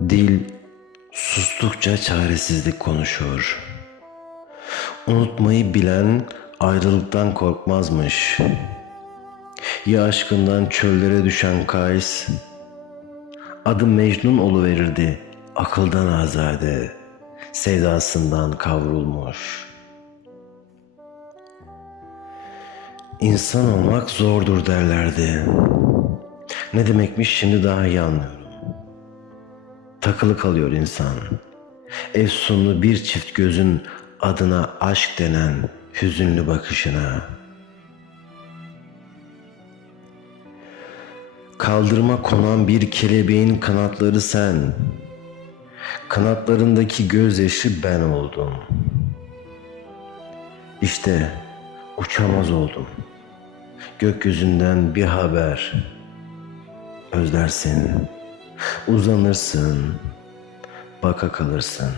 Dil sustukça çaresizlik konuşur. Unutmayı bilen ayrılıktan korkmazmış. Ya aşkından çöllere düşen Kays, adı Mecnun oluverirdi akıldan azade, sevdasından kavrulmuş. İnsan olmak zordur derlerdi. Ne demekmiş şimdi daha iyi anlıyorum. Takılı kalıyor insan. Efsunlu bir çift gözün adına aşk denen hüzünlü bakışına. Kaldırma konan bir kelebeğin kanatları sen. Kanatlarındaki gözyaşı ben oldum. İşte uçamaz oldum. Gökyüzünden bir haber. Özlersin. Uzanırsın. Baka kalırsın.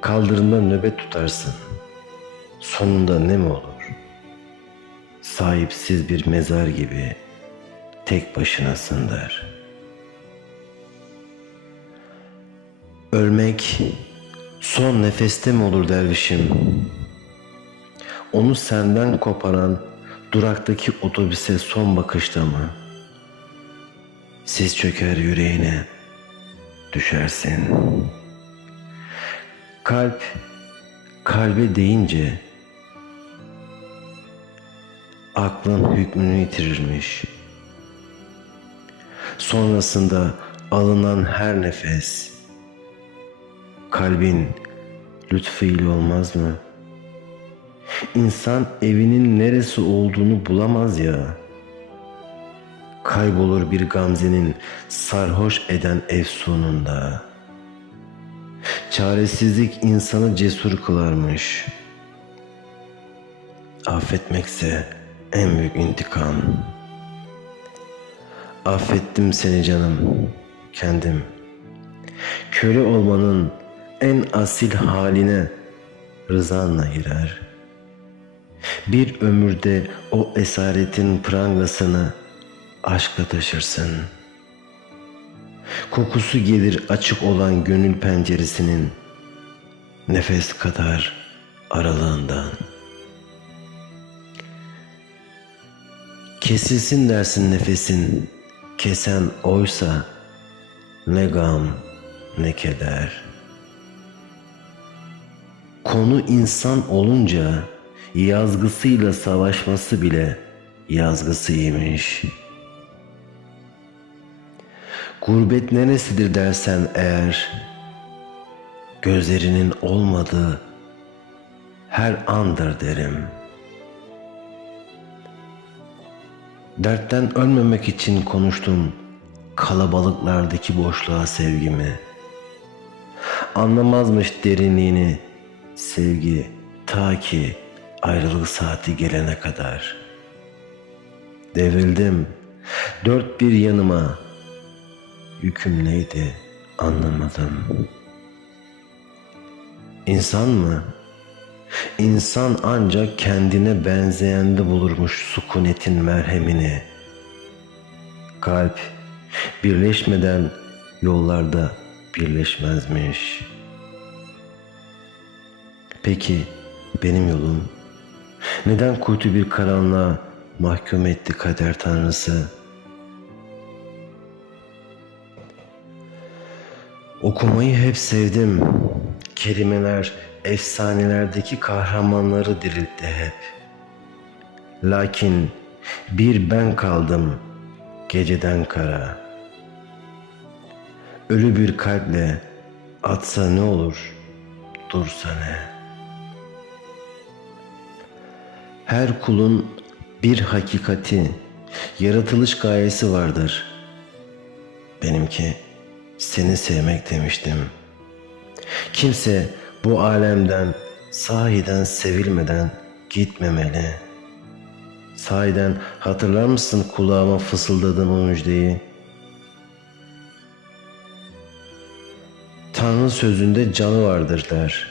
Kaldırımda nöbet tutarsın. Sonunda ne mi olur? Sahipsiz bir mezar gibi tek başınasın der. Ölmek son nefeste mi olur dervişim? Onu senden koparan duraktaki otobüse son bakışta mı? Siz çöker yüreğine, düşersin. Kalp, kalbe deyince aklın hükmünü yitirirmiş. Sonrasında alınan her nefes kalbin lütfuyla olmaz mı? İnsan evinin neresi olduğunu bulamaz ya. Kaybolur bir gamzenin sarhoş eden efsununda. Çaresizlik insanı cesur kılarmış. Affetmekse en büyük intikam. Affettim seni canım, kendim. Köle olmanın en asil haline rızanla girer. Bir ömürde o esaretin prangasını aşkla taşırsın. Kokusu gelir açık olan gönül penceresinin nefes kadar aralığından. Kesilsin dersin nefesin, kesen oysa ne gam ne keder. Konu insan olunca yazgısıyla savaşması bile yazgısıymış. Gurbet neresidir dersen eğer, gözlerinin olmadığı her andır derim. Dertten ölmemek için konuştum kalabalıklardaki boşluğa sevgimi. Anlamazmış derinliğini sevgi ta ki ayrılık saati gelene kadar. Devrildim dört bir yanıma yüküm neydi anlamadım. İnsan mı? İnsan ancak kendine benzeyende bulurmuş sukunetin merhemini. Kalp birleşmeden yollarda birleşmezmiş. Peki benim yolum neden kuytu bir karanlığa mahkum etti kader tanrısı? Okumayı hep sevdim. Kelimeler efsanelerdeki kahramanları diriltti hep. Lakin bir ben kaldım geceden kara. Ölü bir kalple atsa ne olur, dursa ne? Her kulun bir hakikati, yaratılış gayesi vardır. Benimki seni sevmek demiştim. Kimse bu alemden sahiden sevilmeden gitmemeli. Sahiden hatırlar mısın kulağıma fısıldadığın o müjdeyi? Tanrı sözünde canı vardır der.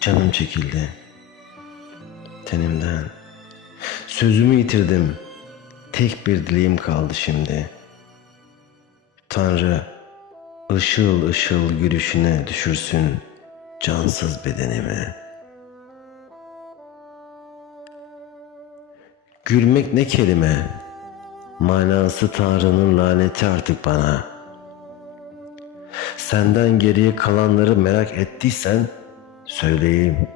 Canım çekildi. Tenimden. Sözümü yitirdim. Tek bir dileğim kaldı şimdi. Tanrı ışıl ışıl gülüşüne düşürsün cansız bedenimi. Gülmek ne kelime, manası Tanrı'nın laneti artık bana. Senden geriye kalanları merak ettiysen söyleyeyim.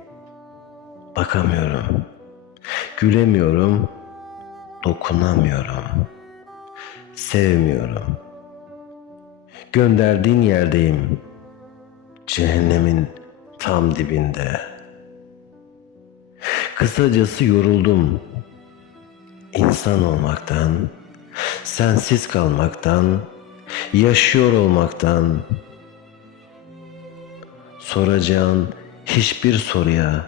Bakamıyorum, gülemiyorum, dokunamıyorum, sevmiyorum. Gönderdiğin yerdeyim, cehennemin tam dibinde. Kısacası yoruldum insan olmaktan, sensiz kalmaktan, yaşıyor olmaktan, soracağın hiçbir soruya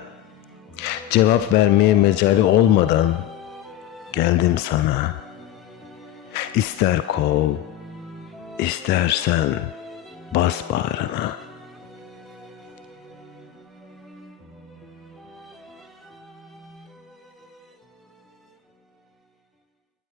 cevap vermeye mecali olmadan geldim sana. İster kov, istersen bas bağrına.''